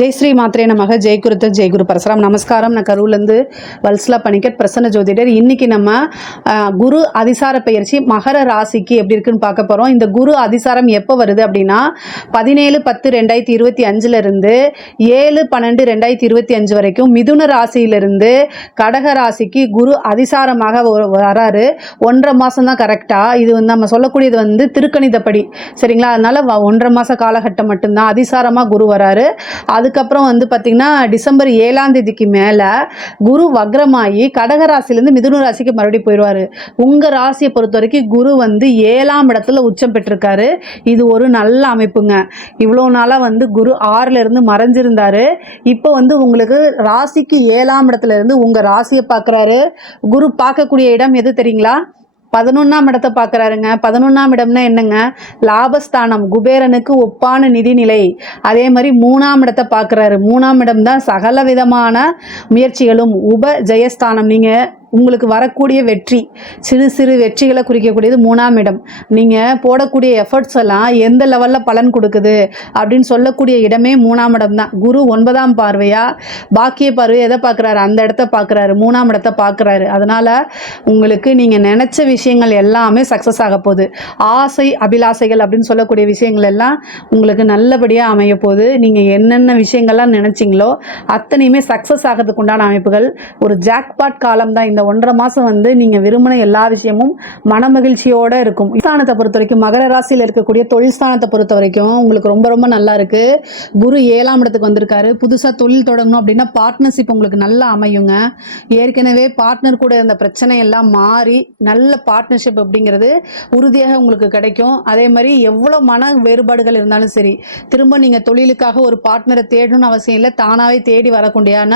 ஜெய் ஸ்ரீ மாத்திரே நமக ஜெய்குருத்த ஜெய்குரு பரசுராம் நமஸ்காரம் நான் கரூர்லேருந்து வல்சலா பணிக்கட் பிரசன்ன ஜோதிடர் இன்றைக்கி நம்ம குரு அதிசார பயிற்சி மகர ராசிக்கு எப்படி இருக்குன்னு பார்க்க போகிறோம் இந்த குரு அதிசாரம் எப்போ வருது அப்படின்னா பதினேழு பத்து ரெண்டாயிரத்தி இருபத்தி அஞ்சுலேருந்து ஏழு பன்னெண்டு ரெண்டாயிரத்தி இருபத்தி அஞ்சு வரைக்கும் மிதுன ராசியிலிருந்து கடக ராசிக்கு குரு அதிசாரமாக வராரு ஒன்றரை மாதம் தான் கரெக்டாக இது வந்து நம்ம சொல்லக்கூடியது வந்து திருக்கணிதப்படி சரிங்களா அதனால் ஒன்றரை மாத காலகட்டம் மட்டும்தான் அதிசாரமாக குரு வராரு அது அதுக்கப்புறம் வந்து பார்த்திங்கன்னா டிசம்பர் ஏழாம் தேதிக்கு மேலே குரு வக்ரமாகி கடகராசிலேருந்து மிதுன ராசிக்கு மறுபடியும் போயிடுவார் உங்கள் ராசியை பொறுத்த வரைக்கும் குரு வந்து ஏழாம் இடத்துல உச்சம் பெற்றிருக்காரு இது ஒரு நல்ல அமைப்புங்க இவ்வளோ நாளாக வந்து குரு ஆறிலிருந்து மறைஞ்சிருந்தார் இப்போ வந்து உங்களுக்கு ராசிக்கு ஏழாம் இடத்துல இருந்து உங்கள் ராசியை பார்க்குறாரு குரு பார்க்கக்கூடிய இடம் எது தெரியுங்களா பதினொன்றாம் இடத்தை பார்க்குறாருங்க பதினொன்றாம் இடம்னா என்னங்க லாபஸ்தானம் குபேரனுக்கு ஒப்பான நிதிநிலை அதே மாதிரி மூணாம் இடத்தை பார்க்குறாரு மூணாம் இடம் தான் சகல விதமான முயற்சிகளும் உப ஜெயஸ்தானம் நீங்கள் உங்களுக்கு வரக்கூடிய வெற்றி சிறு சிறு வெற்றிகளை குறிக்கக்கூடியது மூணாம் இடம் நீங்கள் போடக்கூடிய எஃபர்ட்ஸ் எல்லாம் எந்த லெவலில் பலன் கொடுக்குது அப்படின்னு சொல்லக்கூடிய இடமே மூணாம் இடம் தான் குரு ஒன்பதாம் பார்வையாக பாக்கிய பார்வையை எதை பார்க்குறாரு அந்த இடத்த பார்க்குறாரு மூணாம் இடத்த பார்க்குறாரு அதனால் உங்களுக்கு நீங்கள் நினச்ச விஷயங்கள் எல்லாமே சக்ஸஸ் ஆக போகுது ஆசை அபிலாசைகள் அப்படின்னு சொல்லக்கூடிய விஷயங்கள் எல்லாம் உங்களுக்கு நல்லபடியாக அமைய போகுது நீங்கள் என்னென்ன விஷயங்கள்லாம் நினச்சிங்களோ அத்தனையுமே சக்ஸஸ் ஆகிறதுக்கு உண்டான அமைப்புகள் ஒரு ஜாக்பாட் காலம் தான் இந்த ஒன்றரை மாசம் வந்து நீங்கள் விரும்பின எல்லா விஷயமும் மன இருக்கும் ஸ்தானத்தை பொறுத்த வரைக்கும் மகர ராசியில் இருக்கக்கூடிய தொழில் ஸ்தானத்தை பொறுத்த வரைக்கும் உங்களுக்கு ரொம்ப ரொம்ப நல்லா இருக்கு குரு ஏழாம் இடத்துக்கு வந்திருக்காரு புதுசா தொழில் தொடங்கணும் அப்படின்னா பார்ட்னர்ஷிப் உங்களுக்கு நல்லா அமையுங்க ஏற்கனவே பார்ட்னர் கூட இருந்த எல்லாம் மாறி நல்ல பார்ட்னர்ஷிப் அப்படிங்கிறது உறுதியாக உங்களுக்கு கிடைக்கும் அதே மாதிரி எவ்வளோ மன வேறுபாடுகள் இருந்தாலும் சரி திரும்ப நீங்கள் தொழிலுக்காக ஒரு பார்ட்னரை தேடணும்னு அவசியம் இல்லை தானாவே தேடி வரக்கூடியான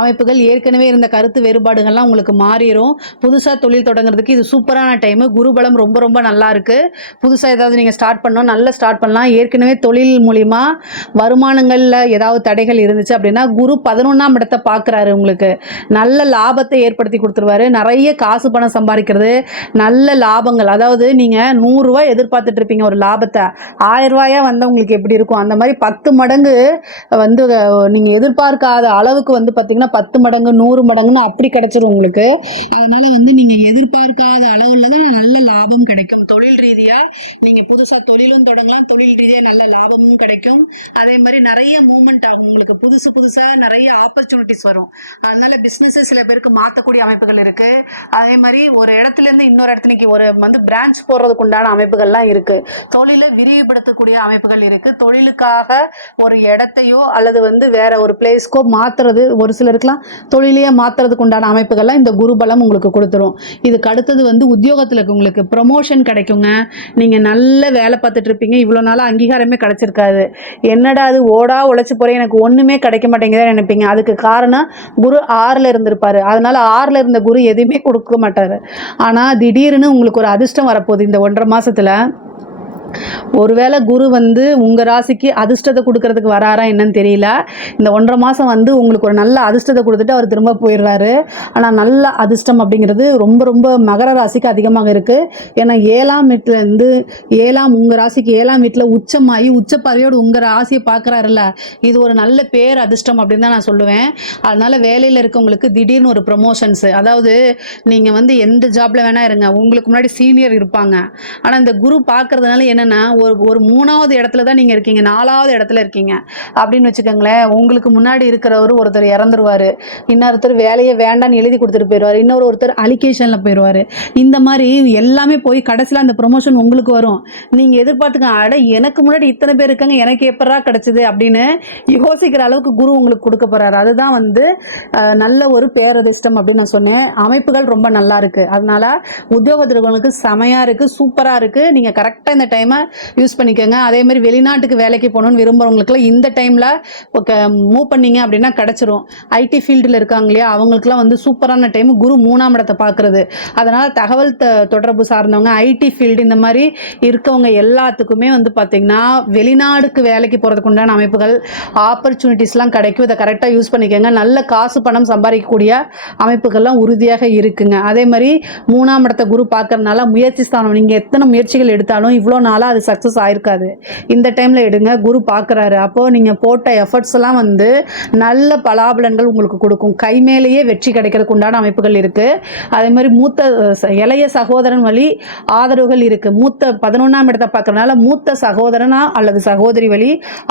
அமைப்புகள் ஏற்கனவே இருந்த கருத்து வேறுபாடுகள்லாம் உங்களுக்கு மாறிடும் புதுசாக தொழில் தொடங்குறதுக்கு இது சூப்பரான டைமு குருபலம் ரொம்ப ரொம்ப நல்லா இருக்கு புதுசாக ஏதாவது நீங்கள் ஸ்டார்ட் பண்ணோம் நல்லா ஸ்டார்ட் பண்ணலாம் ஏற்கனவே தொழில் மூலிமா வருமானங்களில் ஏதாவது தடைகள் இருந்துச்சு அப்படின்னா குரு பதினொன்றாம் இடத்தை பார்க்குறாரு உங்களுக்கு நல்ல லாபத்தை ஏற்படுத்தி கொடுத்துருவாரு நிறைய காசு பணம் சம்பாதிக்கிறது நல்ல லாபங்கள் அதாவது நீங்கள் நூறுரூவா எதிர்பார்த்துட்டு இருப்பீங்க ஒரு லாபத்தை ஆயிரரூவாயா வந்தால் உங்களுக்கு எப்படி இருக்கும் அந்த மாதிரி பத்து மடங்கு வந்து நீங்கள் எதிர்பார்க்காத அளவுக்கு வந்து பார்த்தீங்கன்னா பத்து மடங்கு நூறு மடங்குன்னு அப்படி கிடச்சிரும் உங்களுக்கு அதனால வந்து நீங்க எதிர்பார்க்காத அளவுல தான் நல்ல லாபம் கிடைக்கும் தொழில் ரீதியா நீங்க புதுசா தொழிலும் தொடங்கலாம் தொழில் ரீதியா நல்ல லாபமும் கிடைக்கும் அதே மாதிரி நிறைய மூமெண்ட் ஆகும் உங்களுக்கு புதுசு புதுசா நிறைய ஆப்பர்ச்சுனிட்டிஸ் வரும் அதனால பிசினஸ் சில பேருக்கு மாத்தக்கூடிய அமைப்புகள் இருக்கு அதே மாதிரி ஒரு இடத்துல இருந்து இன்னொரு இடத்துக்கு ஒரு வந்து பிரான்ச் போடுறதுக்கு உண்டான அமைப்புகள்லாம் இருக்கு தொழிலை விரிவுபடுத்தக்கூடிய அமைப்புகள் இருக்கு தொழிலுக்காக ஒரு இடத்தையோ அல்லது வந்து வேற ஒரு பிளேஸ்க்கோ மாத்துறது ஒரு சிலருக்குலாம் தொழிலையே மாத்துறதுக்கு உண்டான அமைப்புகள்லாம் இந்த குரு குரு பலம் உங்களுக்கு கொடுத்துரும் இதுக்கு அடுத்தது வந்து உத்தியோகத்தில் உங்களுக்கு ப்ரமோஷன் கிடைக்குங்க நீங்கள் நல்ல வேலை பார்த்துட்டு இருப்பீங்க இவ்வளோ நாளாக அங்கீகாரமே கிடைச்சிருக்காது என்னடா அது ஓடா உழைச்சி போகிற எனக்கு ஒன்றுமே கிடைக்க மாட்டேங்குதுன்னு நினைப்பீங்க அதுக்கு காரணம் குரு ஆறில் இருந்திருப்பார் அதனால் ஆறில் இருந்த குரு எதுவுமே கொடுக்க மாட்டார் ஆனால் திடீர்னு உங்களுக்கு ஒரு அதிர்ஷ்டம் வரப்போகுது இந்த ஒன்றரை மாதத்தில் ஒருவேளை குரு வந்து உங்கள் ராசிக்கு அதிர்ஷ்டத்தை கொடுக்கறதுக்கு வராரா என்னன்னு தெரியல இந்த ஒன்றரை மாதம் வந்து உங்களுக்கு ஒரு நல்ல அதிர்ஷ்டத்தை கொடுத்துட்டு அவர் திரும்ப போயிடுறாரு ஆனால் நல்ல அதிர்ஷ்டம் அப்படிங்கிறது ரொம்ப ரொம்ப மகர ராசிக்கு அதிகமாக இருக்குது ஏன்னா ஏழாம் இருந்து ஏழாம் உங்கள் ராசிக்கு ஏழாம் வீட்டில் உச்சமாகி உச்சப்பார்வையோடு உங்கள் ராசியை பார்க்குறாருல்ல இது ஒரு நல்ல பேர் அதிர்ஷ்டம் அப்படின்னு தான் நான் சொல்லுவேன் அதனால் வேலையில் இருக்கவங்களுக்கு திடீர்னு ஒரு ப்ரொமோஷன்ஸ் அதாவது நீங்கள் வந்து எந்த ஜாப்பில் வேணால் இருங்க உங்களுக்கு முன்னாடி சீனியர் இருப்பாங்க ஆனால் இந்த குரு பார்க்குறதுனால என்னென்னா ஒரு ஒரு மூணாவது இடத்துல தான் நீங்கள் இருக்கீங்க நாலாவது இடத்துல இருக்கீங்க அப்படின்னு வச்சுக்கோங்களேன் உங்களுக்கு முன்னாடி இருக்கிறவர் ஒருத்தர் இறந்துருவார் இன்னொருத்தர் வேலையை வேண்டான்னு எழுதி கொடுத்துட்டு போயிடுவார் இன்னொரு ஒருத்தர் அலிகேஷனில் போயிடுவார் இந்த மாதிரி எல்லாமே போய் கடைசியில் அந்த ப்ரொமோஷன் உங்களுக்கு வரும் நீங்கள் எதிர்பார்த்துக்க அட எனக்கு முன்னாடி இத்தனை பேர் இருக்காங்க எனக்கு எப்படா கிடச்சிது அப்படின்னு யோசிக்கிற அளவுக்கு குரு உங்களுக்கு கொடுக்க போகிறாரு அதுதான் வந்து நல்ல ஒரு பேரதிர்ஷ்டம் அப்படின்னு நான் சொன்னேன் அமைப்புகள் ரொம்ப நல்லா இருக்குது அதனால உத்தியோகத்திற்கு செமையா இருக்கு சூப்பரா இருக்கு நீங்க கரெக்டா இந்த டைம் டைமை யூஸ் பண்ணிக்கோங்க மாதிரி வெளிநாட்டுக்கு வேலைக்கு போகணும்னு விரும்புகிறவங்களுக்குலாம் இந்த டைமில் மூவ் பண்ணீங்க அப்படின்னா கிடச்சிரும் ஐடி ஃபீல்டில் இருக்காங்க இல்லையா அவங்களுக்குலாம் வந்து சூப்பரான டைம் குரு மூணாம் இடத்தை பார்க்குறது அதனால் தகவல் த தொடர்பு சார்ந்தவங்க ஐடி ஃபீல்டு இந்த மாதிரி இருக்கவங்க எல்லாத்துக்குமே வந்து பார்த்திங்கன்னா வெளிநாடுக்கு வேலைக்கு போகிறதுக்கு உண்டான அமைப்புகள் ஆப்பர்ச்சுனிட்டிஸ்லாம் கிடைக்கும் இதை கரெக்டாக யூஸ் பண்ணிக்கோங்க நல்ல காசு பணம் சம்பாதிக்கக்கூடிய அமைப்புகள்லாம் உறுதியாக இருக்குங்க அதே மாதிரி மூணாம் இடத்தை குரு பார்க்கறதுனால முயற்சி ஸ்தானம் நீங்கள் எத்தனை முயற்சிகள் எடுத்தாலும் இவ்வளோ நாள் எடுத்ததுனால அது சக்ஸஸ் ஆயிருக்காது இந்த டைம்ல எடுங்க குரு பாக்குறாரு அப்போ நீங்க போட்ட எஃபர்ட்ஸ் எல்லாம் வந்து நல்ல பலாபலன்கள் உங்களுக்கு கொடுக்கும் கை மேலேயே வெற்றி கிடைக்கிறதுக்கு உண்டான அமைப்புகள் இருக்கு அதே மாதிரி மூத்த இளைய சகோதரன் வழி ஆதரவுகள் இருக்கு மூத்த பதினொன்றாம் இடத்தை பார்க்குறதுனால மூத்த சகோதரனா அல்லது சகோதரி வழி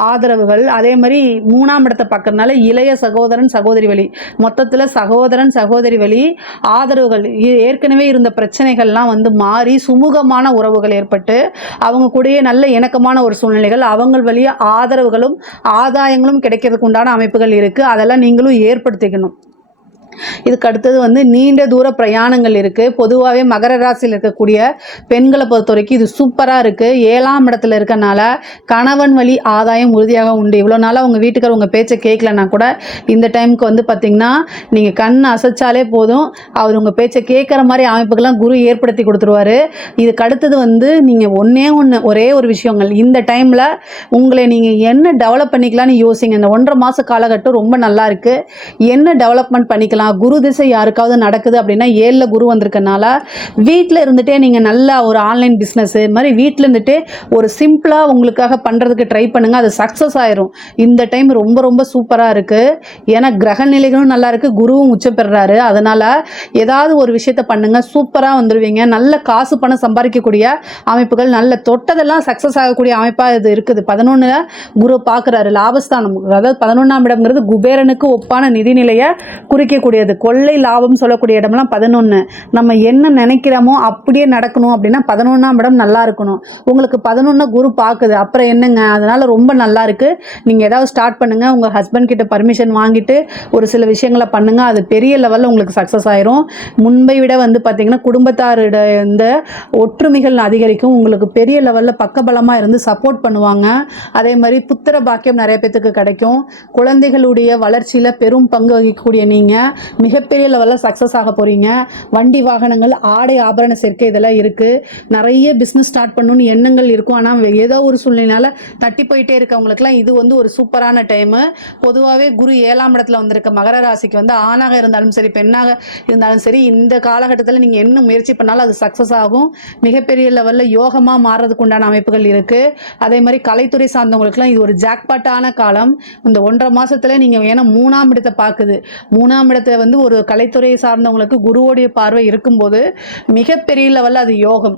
ஆதரவுகள் அதே மாதிரி மூணாம் இடத்தை பார்க்கறதுனால இளைய சகோதரன் சகோதரி வழி மொத்தத்துல சகோதரன் சகோதரி வழி ஆதரவுகள் ஏற்கனவே இருந்த பிரச்சனைகள்லாம் வந்து மாறி சுமூகமான உறவுகள் ஏற்பட்டு அவங்க கூடயே நல்ல இணக்கமான ஒரு சூழ்நிலைகள் அவங்கள் வழியாக ஆதரவுகளும் ஆதாயங்களும் கிடைக்கிறதுக்கு உண்டான அமைப்புகள் இருக்குது அதெல்லாம் நீங்களும் ஏற்படுத்திக்கணும் இதுக்கு அடுத்தது வந்து நீண்ட தூர பிரயாணங்கள் இருக்குது பொதுவாகவே மகர ராசியில் இருக்கக்கூடிய பெண்களை பொறுத்த வரைக்கும் இது சூப்பராக இருக்குது ஏழாம் இடத்துல இருக்கனால கணவன் வழி ஆதாயம் உறுதியாக உண்டு இவ்வளோ நாளாக உங்கள் வீட்டுக்கார் உங்கள் பேச்சை கேட்கலன்னா கூட இந்த டைமுக்கு வந்து பார்த்திங்கன்னா நீங்கள் கண் அசைச்சாலே போதும் அவர் உங்கள் பேச்சை கேட்குற மாதிரி அமைப்புக்கெல்லாம் குரு ஏற்படுத்தி கொடுத்துருவாரு இதுக்கு அடுத்தது வந்து நீங்கள் ஒன்றே ஒன்று ஒரே ஒரு விஷயங்கள் இந்த டைமில் உங்களை நீங்கள் என்ன டெவலப் பண்ணிக்கலாம்னு யோசிங்க இந்த ஒன்றரை மாத காலகட்டம் ரொம்ப நல்லா இருக்குது என்ன டெவலப்மெண்ட் பண்ணிக்கலாம் நான் குரு திசை யாருக்காவது நடக்குது அப்படின்னா ஏழில் குரு வந்திருக்கனால வீட்டில் இருந்துகிட்டே நீங்கள் நல்லா ஒரு ஆன்லைன் பிஸ்னஸ்ஸு இது மாதிரி வீட்டில் இருந்துகிட்டே ஒரு சிம்பிளாக உங்களுக்காக பண்ணுறதுக்கு ட்ரை பண்ணுங்கள் அது சக்ஸஸ் ஆயிரும் இந்த டைம் ரொம்ப ரொம்ப சூப்பராக இருக்குது ஏன்னா கிரக நிலைகளும் நல்லா இருக்குது குருவும் உச்ச பெறாரு அதனால் ஏதாவது ஒரு விஷயத்த பண்ணுங்கள் சூப்பராக வந்துடுவீங்க நல்ல காசு பணம் சம்பாதிக்கக்கூடிய அமைப்புகள் நல்ல தொட்டதெல்லாம் சக்ஸஸ் ஆகக்கூடிய அமைப்பாக இது இருக்குது பதினொன்றில் குரு பார்க்குறாரு லாபஸ்தானம் அதாவது பதினொன்றாம் இடம்ங்கிறது குபேரனுக்கு ஒப்பான நிதிநிலையை குறிக்கக்கூடிய சொல்லக்கூடியது கொள்ளை லாபம் சொல்லக்கூடிய இடம்லாம் பதினொன்று நம்ம என்ன நினைக்கிறோமோ அப்படியே நடக்கணும் அப்படின்னா பதினொன்றாம் இடம் நல்லா இருக்கணும் உங்களுக்கு பதினொன்று குரு பார்க்குது அப்புறம் என்னங்க அதனால் ரொம்ப நல்லா இருக்குது நீங்கள் ஏதாவது ஸ்டார்ட் பண்ணுங்கள் உங்கள் ஹஸ்பண்ட் கிட்ட பர்மிஷன் வாங்கிட்டு ஒரு சில விஷயங்களை பண்ணுங்கள் அது பெரிய லெவலில் உங்களுக்கு சக்ஸஸ் ஆயிரும் முன்பை விட வந்து பார்த்திங்கன்னா குடும்பத்தாரிட இந்த ஒற்றுமைகள் அதிகரிக்கும் உங்களுக்கு பெரிய லெவலில் பக்கபலமாக இருந்து சப்போர்ட் பண்ணுவாங்க அதே மாதிரி புத்திர பாக்கியம் நிறைய பேத்துக்கு கிடைக்கும் குழந்தைகளுடைய வளர்ச்சியில் பெரும் பங்கு வகிக்கக்கூடிய நீங்கள் மிகப்பெரிய லெவலில் சக்ஸஸ் ஆக போகிறீங்க வண்டி வாகனங்கள் ஆடை ஆபரண சேர்க்கை இதெல்லாம் இருக்குது நிறைய பிஸ்னஸ் ஸ்டார்ட் பண்ணணும்னு எண்ணங்கள் இருக்கும் ஆனால் ஏதோ ஒரு சூழ்நிலையால் தட்டி போயிட்டே இருக்கவங்களுக்குலாம் இது வந்து ஒரு சூப்பரான டைமு பொதுவாகவே குரு ஏழாம் இடத்துல வந்திருக்க மகர ராசிக்கு வந்து ஆணாக இருந்தாலும் சரி பெண்ணாக இருந்தாலும் சரி இந்த காலகட்டத்தில் நீங்கள் என்ன முயற்சி பண்ணாலும் அது சக்ஸஸ் ஆகும் மிகப்பெரிய லெவலில் யோகமாக மாறுறதுக்கு உண்டான அமைப்புகள் இருக்குது அதே மாதிரி கலைத்துறை சார்ந்தவங்களுக்குலாம் இது ஒரு ஜாக்பாட்டான காலம் இந்த ஒன்றரை மாதத்தில் நீங்கள் ஏன்னா மூணாம் இடத்தை பார்க்குது மூணாம் இடத்தை அதை வந்து ஒரு கலைத்துறையை சார்ந்தவங்களுக்கு குருவோடைய பார்வை இருக்கும்போது மிகப்பெரிய லெவலில் அது யோகம்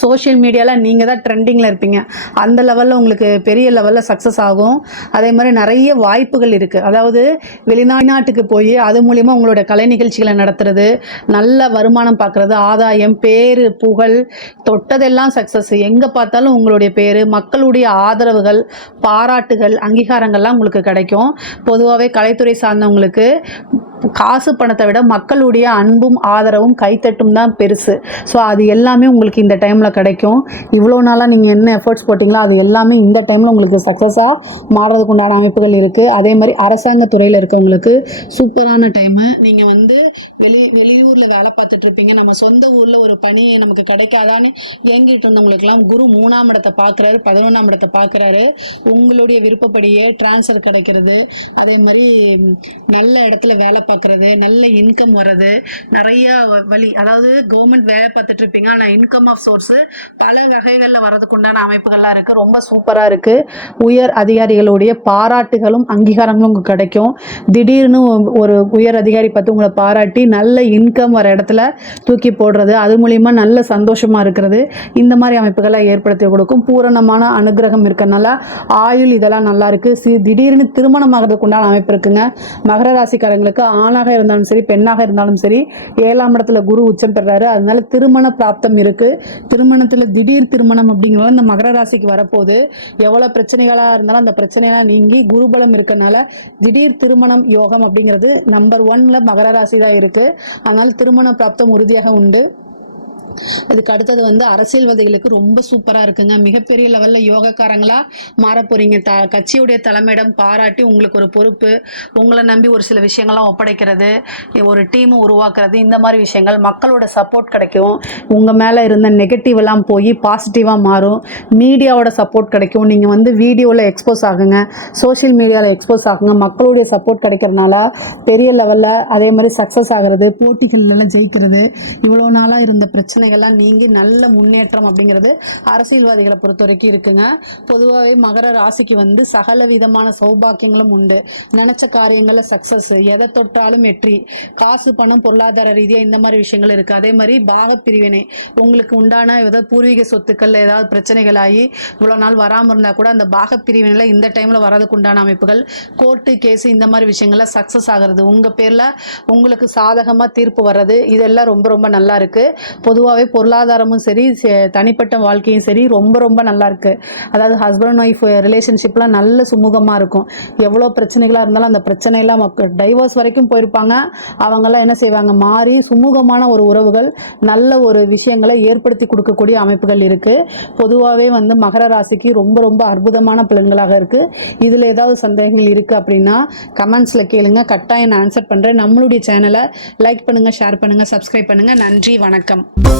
சோஷியல் மீடியாவில் நீங்கள் தான் ட்ரெண்டிங்கில் இருப்பீங்க அந்த லெவலில் உங்களுக்கு பெரிய லெவலில் சக்ஸஸ் ஆகும் அதே மாதிரி நிறைய வாய்ப்புகள் இருக்குது அதாவது வெளிநாட்டுக்கு போய் அது மூலிமா உங்களோட கலை நிகழ்ச்சிகளை நடத்துறது நல்ல வருமானம் பார்க்குறது ஆதாயம் பேர் புகழ் தொட்டதெல்லாம் சக்ஸஸ் எங்கே பார்த்தாலும் உங்களுடைய பேர் மக்களுடைய ஆதரவுகள் பாராட்டுகள் அங்கீகாரங்கள்லாம் உங்களுக்கு கிடைக்கும் பொதுவாகவே கலைத்துறை சார்ந்தவங்களுக்கு காசு பணத்தை விட மக்களுடைய அன்பும் ஆதரவும் கைத்தட்டும் தான் பெருசு ஸோ அது எல்லாமே உங்களுக்கு இந்த டைமில் கிடைக்கும் இவ்வளோ நாளாக நீங்கள் என்ன எஃபர்ட்ஸ் போட்டிங்களோ அது எல்லாமே இந்த டைமில் உங்களுக்கு சக்ஸஸாக மாறுறதுக்கு உண்டான அமைப்புகள் இருக்குது அதே மாதிரி அரசாங்க துறையில் இருக்கவங்களுக்கு சூப்பரான டைமு நீங்கள் வந்து வெளி வெளியூரில் வேலை பார்த்துட்ருப்பீங்க நம்ம சொந்த ஊரில் ஒரு பணி நமக்கு கிடைக்காதான்னு இயங்கிட்டு இருந்தவங்களுக்கெல்லாம் குரு மூணாம் இடத்தை பார்க்குறாரு பதினொன்றாம் இடத்தை பார்க்குறாரு உங்களுடைய விருப்பப்படியே ட்ரான்ஸ்ஃபர் கிடைக்கிறது அதே மாதிரி நல்ல இடத்துல வேலை பார்க்கறது நல்ல இன்கம் வர்றது நிறைய வழி அதாவது கவர்மெண்ட் வேலை பார்த்துட்டு இருப்பீங்க ஆனால் இன்கம் ஆஃப் சோர்ஸு பல வகைகளில் வரதுக்கு உண்டான அமைப்புகள்லாம் இருக்குது ரொம்ப சூப்பராக இருக்குது உயர் அதிகாரிகளுடைய பாராட்டுகளும் அங்கீகாரங்களும் கிடைக்கும் திடீர்னு ஒரு உயர் அதிகாரி பார்த்து உங்களை பாராட்டி நல்ல இன்கம் வர இடத்துல தூக்கி போடுறது அது மூலியமா நல்ல சந்தோஷமாக இருக்கிறது இந்த மாதிரி அமைப்புகளை ஏற்படுத்தி கொடுக்கும் பூரணமான அனுகிரகம் இருக்கிறதுனால ஆயுள் இதெல்லாம் நல்லா இருக்கு திடீர்னு ஆகிறதுக்கு உண்டான அமைப்பு இருக்குங்க மகர ராசிக்காரங்களுக்கு ஆணாக இருந்தாலும் சரி பெண்ணாக இருந்தாலும் சரி ஏழாம் இடத்துல குரு உச்சம் பெறாரு அதனால திருமண பிராப்தம் இருக்குது திருமணத்தில் திடீர் திருமணம் அப்படிங்கிறது இந்த மகர ராசிக்கு வரப்போகுது எவ்வளோ பிரச்சனைகளாக இருந்தாலும் அந்த பிரச்சனையெல்லாம் நீங்கி குருபலம் இருக்கனால திடீர் திருமணம் யோகம் அப்படிங்கிறது நம்பர் ஒன்ல மகர ராசி தான் இருக்குது அதனால் திருமண பிராப்தம் உறுதியாக உண்டு இதுக்கு அடுத்தது வந்து அரசியல்வாதிகளுக்கு ரொம்ப சூப்பராக இருக்குங்க மிகப்பெரிய லெவலில் யோகக்காரங்களா மாற போறீங்க த கட்சியுடைய தலைமையிடம் பாராட்டி உங்களுக்கு ஒரு பொறுப்பு உங்களை நம்பி ஒரு சில விஷயங்கள்லாம் ஒப்படைக்கிறது ஒரு டீம் உருவாக்குறது இந்த மாதிரி விஷயங்கள் மக்களோட சப்போர்ட் கிடைக்கும் உங்கள் மேலே இருந்த நெகட்டிவ் எல்லாம் போய் பாசிட்டிவா மாறும் மீடியாவோட சப்போர்ட் கிடைக்கும் நீங்கள் வந்து வீடியோவில் எக்ஸ்போஸ் ஆகுங்க சோஷியல் மீடியாவில் எக்ஸ்போஸ் ஆகுங்க மக்களுடைய சப்போர்ட் கிடைக்கிறனால பெரிய லெவலில் அதே மாதிரி சக்ஸஸ் ஆகிறது போட்டிகள்லாம் ஜெயிக்கிறது இவ்வளோ நாளாக இருந்த பிரச்சனை பிரச்சனைகள்லாம் நீங்கி நல்ல முன்னேற்றம் அப்படிங்கிறது அரசியல்வாதிகளை பொறுத்த வரைக்கும் இருக்குங்க பொதுவாகவே மகர ராசிக்கு வந்து சகல விதமான சௌபாக்கியங்களும் உண்டு நினைச்ச காரியங்களில் சக்சஸ் எதை தொட்டாலும் வெற்றி காசு பணம் பொருளாதார ரீதியாக இந்த மாதிரி விஷயங்கள் இருக்குது அதே மாதிரி பாக பிரிவினை உங்களுக்கு உண்டான ஏதாவது பூர்வீக சொத்துக்கள் ஏதாவது பிரச்சனைகள் ஆகி இவ்வளோ நாள் வராமல் இருந்தால் கூட அந்த பாக பிரிவினையில் இந்த டைமில் வரதுக்கு உண்டான அமைப்புகள் கோர்ட்டு கேஸு இந்த மாதிரி விஷயங்கள்லாம் சக்ஸஸ் ஆகிறது உங்கள் பேரில் உங்களுக்கு சாதகமாக தீர்ப்பு வர்றது இதெல்லாம் ரொம்ப ரொம்ப நல்லா இருக்குது பொதுவாக பொதுவாகவே பொருளாதாரமும் சரி தனிப்பட்ட வாழ்க்கையும் சரி ரொம்ப ரொம்ப நல்லா இருக்கு அதாவது ஹஸ்பண்ட் ஒய்ஃப் ரிலேஷன்ஷிப்லாம் நல்ல சுமூகமாக இருக்கும் எவ்வளோ பிரச்சனைகளாக இருந்தாலும் அந்த பிரச்சனையெல்லாம் டைவர்ஸ் வரைக்கும் போயிருப்பாங்க அவங்கெல்லாம் என்ன செய்வாங்க மாறி சுமூகமான ஒரு உறவுகள் நல்ல ஒரு விஷயங்களை ஏற்படுத்தி கொடுக்கக்கூடிய அமைப்புகள் இருக்குது பொதுவாகவே வந்து மகர ராசிக்கு ரொம்ப ரொம்ப அற்புதமான பலன்களாக இருக்குது இதில் ஏதாவது சந்தேகங்கள் இருக்குது அப்படின்னா கமெண்ட்ஸில் கேளுங்க கட்டாயம் நான் ஆன்சர் பண்ணுறேன் நம்மளுடைய சேனலை லைக் பண்ணுங்கள் ஷேர் பண்ணுங்கள் சப்ஸ்கிரைப் பண்ணுங்கள் நன்றி வணக்கம்